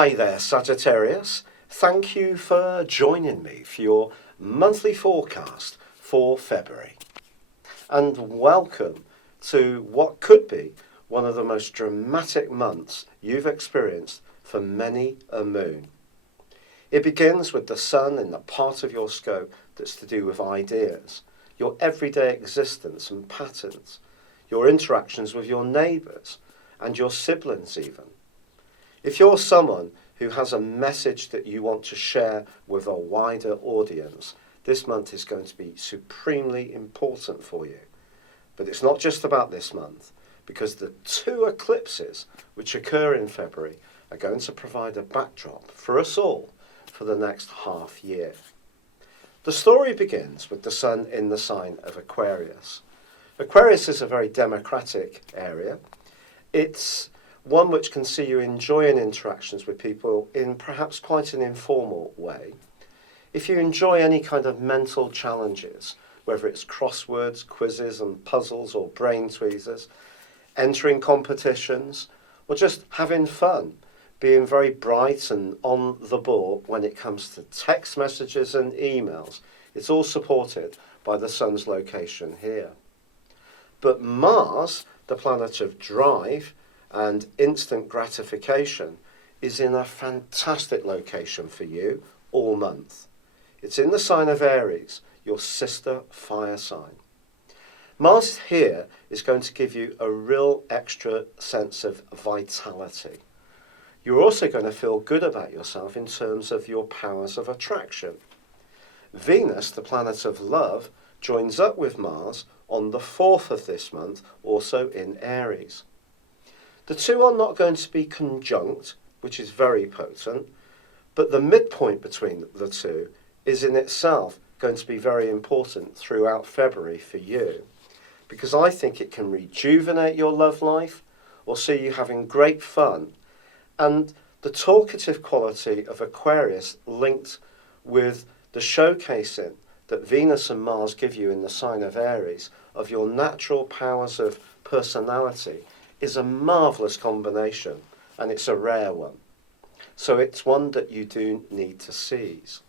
Hi there, Sagittarius. Thank you for joining me for your monthly forecast for February. And welcome to what could be one of the most dramatic months you've experienced for many a moon. It begins with the sun in the part of your scope that's to do with ideas, your everyday existence and patterns, your interactions with your neighbours and your siblings even. If you're someone who has a message that you want to share with a wider audience, this month is going to be supremely important for you. But it's not just about this month, because the two eclipses which occur in February are going to provide a backdrop for us all for the next half year. The story begins with the sun in the sign of Aquarius. Aquarius is a very democratic area. It's one which can see you enjoying interactions with people in perhaps quite an informal way. If you enjoy any kind of mental challenges, whether it's crosswords, quizzes and puzzles or brain tweezers, entering competitions, or just having fun, being very bright and on the ball when it comes to text messages and emails, it's all supported by the sun's location here. But Mars, the planet of drive and instant gratification, is in a fantastic location for you all month. It's in the sign of Aries, your sister fire sign. Mars here is going to give you a real extra sense of vitality. You're also going to feel good about yourself in terms of your powers of attraction. Venus, the planet of love, joins up with Mars on the 4th of this month, also in Aries. The two are not going to be conjunct, which is very potent, but the midpoint between the two is in itself going to be very important throughout February for you, because I think it can rejuvenate your love life or see you having great fun. And the talkative quality of Aquarius linked with the showcasing that Venus and Mars give you in the sign of Aries of your natural powers of personality is a marvellous combination, and it's a rare one. So it's one that you do need to seize.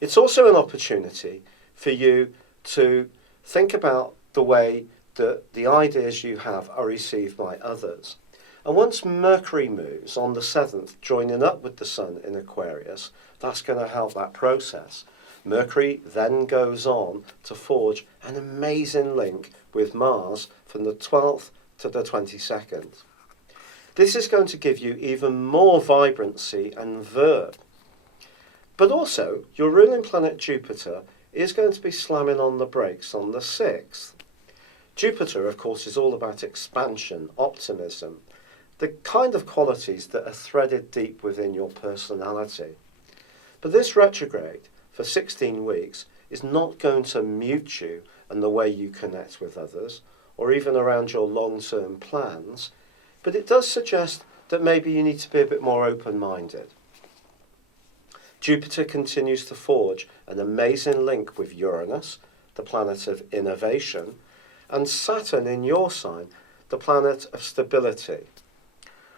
It's also an opportunity for you to think about the way that the ideas you have are received by others. And once Mercury moves on the 7th, joining up with the sun in Aquarius, that's going to help that process. Mercury then goes on to forge an amazing link with Mars from the 12th to the 22nd. This is going to give you even more vibrancy and verve. But also, your ruling planet Jupiter is going to be slamming on the brakes on the 6th. Jupiter, of course, is all about expansion, optimism, the kind of qualities that are threaded deep within your personality. But this retrograde for 16 weeks is not going to mute you and the way you connect with others, or even around your long-term plans, but it does suggest that maybe you need to be a bit more open-minded. Jupiter continues to forge an amazing link with Uranus, the planet of innovation, and Saturn in your sign, the planet of stability.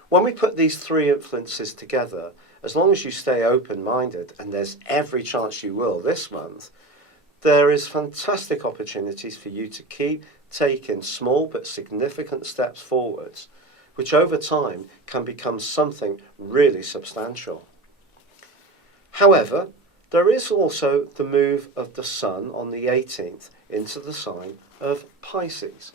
When we put these three influences together, as long as you stay open-minded, and there's every chance you will this month, there is fantastic opportunities for you to keep taking small but significant steps forwards, which over time can become something really substantial. However, there is also the move of the sun on the 18th into the sign of Pisces.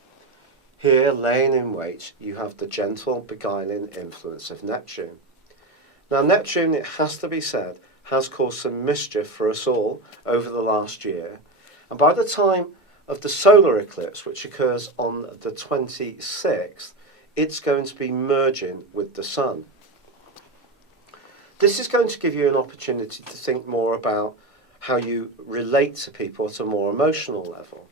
Here, laying in wait, you have the gentle, beguiling influence of Neptune. Now, Neptune, it has to be said, has caused some mischief for us all over the last year, and by the time of the solar eclipse, which occurs on the 26th, it's going to be merging with the sun. This is going to give you an opportunity to think more about how you relate to people at a more emotional level.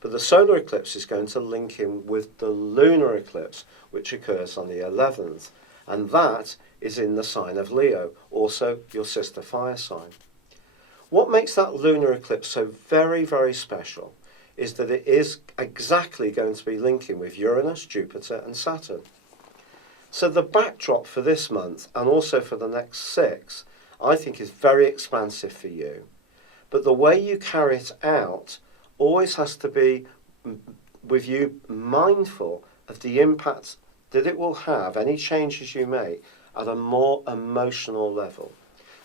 But the solar eclipse is going to link in with the lunar eclipse, which occurs on the 11th, and that is in the sign of Leo, also your sister fire sign. What makes that lunar eclipse so very, very special is that it is exactly going to be linking with Uranus, Jupiter and Saturn. So the backdrop for this month and also for the next 6, I think is very expansive for you. But the way you carry it out always has to be with you mindful of the impact that it will have, any changes you make, at a more emotional level.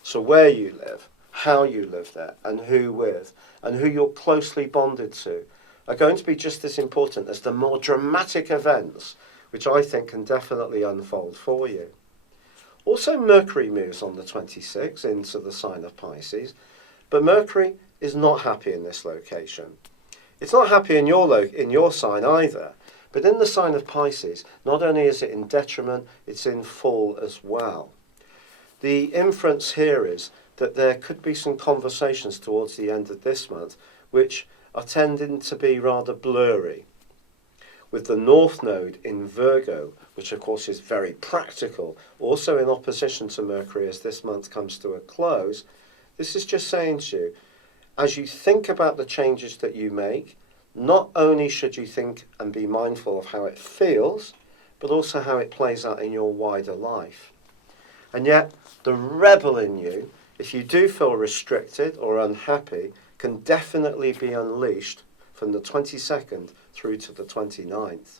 So where you live, how you live there, and who with, and who you're closely bonded to, are going to be just as important as the more dramatic events, which I think can definitely unfold for you. Also, Mercury moves on the 26th into the sign of Pisces, but Mercury is not happy in this location. It's not happy in your sign either, but in the sign of Pisces, not only is it in detriment, it's in full as well. The inference here is that there could be some conversations towards the end of this month which are tending to be rather blurry. With the North Node in Virgo, which of course is very practical, also in opposition to Mercury as this month comes to a close, this is just saying to you, as you think about the changes that you make, not only should you think and be mindful of how it feels, but also how it plays out in your wider life. And yet, the rebel in you, if you do feel restricted or unhappy, can definitely be unleashed from the 22nd through to the 29th.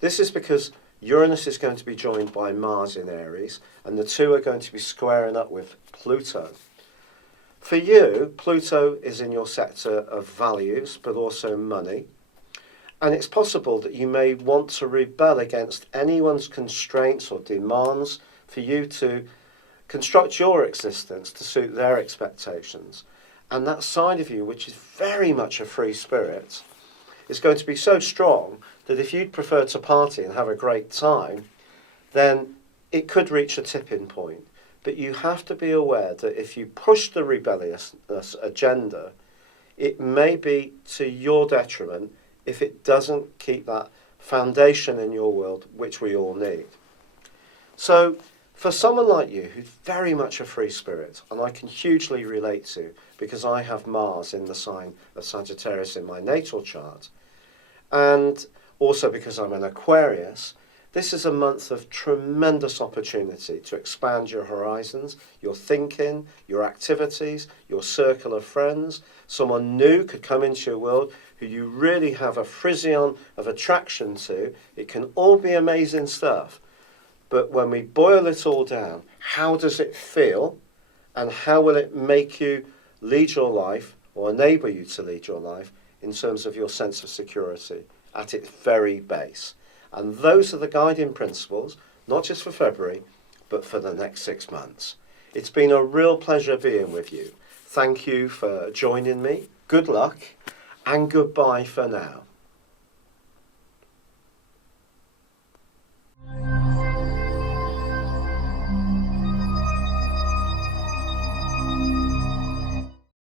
This is because Uranus is going to be joined by Mars in Aries, and the two are going to be squaring up with Pluto. For you, Pluto is in your sector of values, but also money. And it's possible that you may want to rebel against anyone's constraints or demands for you to construct your existence to suit their expectations. And that side of you, which is very much a free spirit, is going to be so strong that if you'd prefer to party and have a great time, then it could reach a tipping point. But you have to be aware that if you push the rebellious agenda, it may be to your detriment if it doesn't keep that foundation in your world, which we all need. So for someone like you, who's very much a free spirit, and I can hugely relate to, because I have Mars in the sign of Sagittarius in my natal chart, and also because I'm an Aquarius, this is a month of tremendous opportunity to expand your horizons, your thinking, your activities, your circle of friends. Someone new could come into your world who you really have a frisson of attraction to. It can all be amazing stuff. But when we boil it all down, how does it feel? And how will it make you lead your life or enable you to lead your life in terms of your sense of security at its very base? And those are the guiding principles, not just for February, but for the next 6 months. It's been a real pleasure being with you. Thank you for joining me. Good luck and goodbye for now.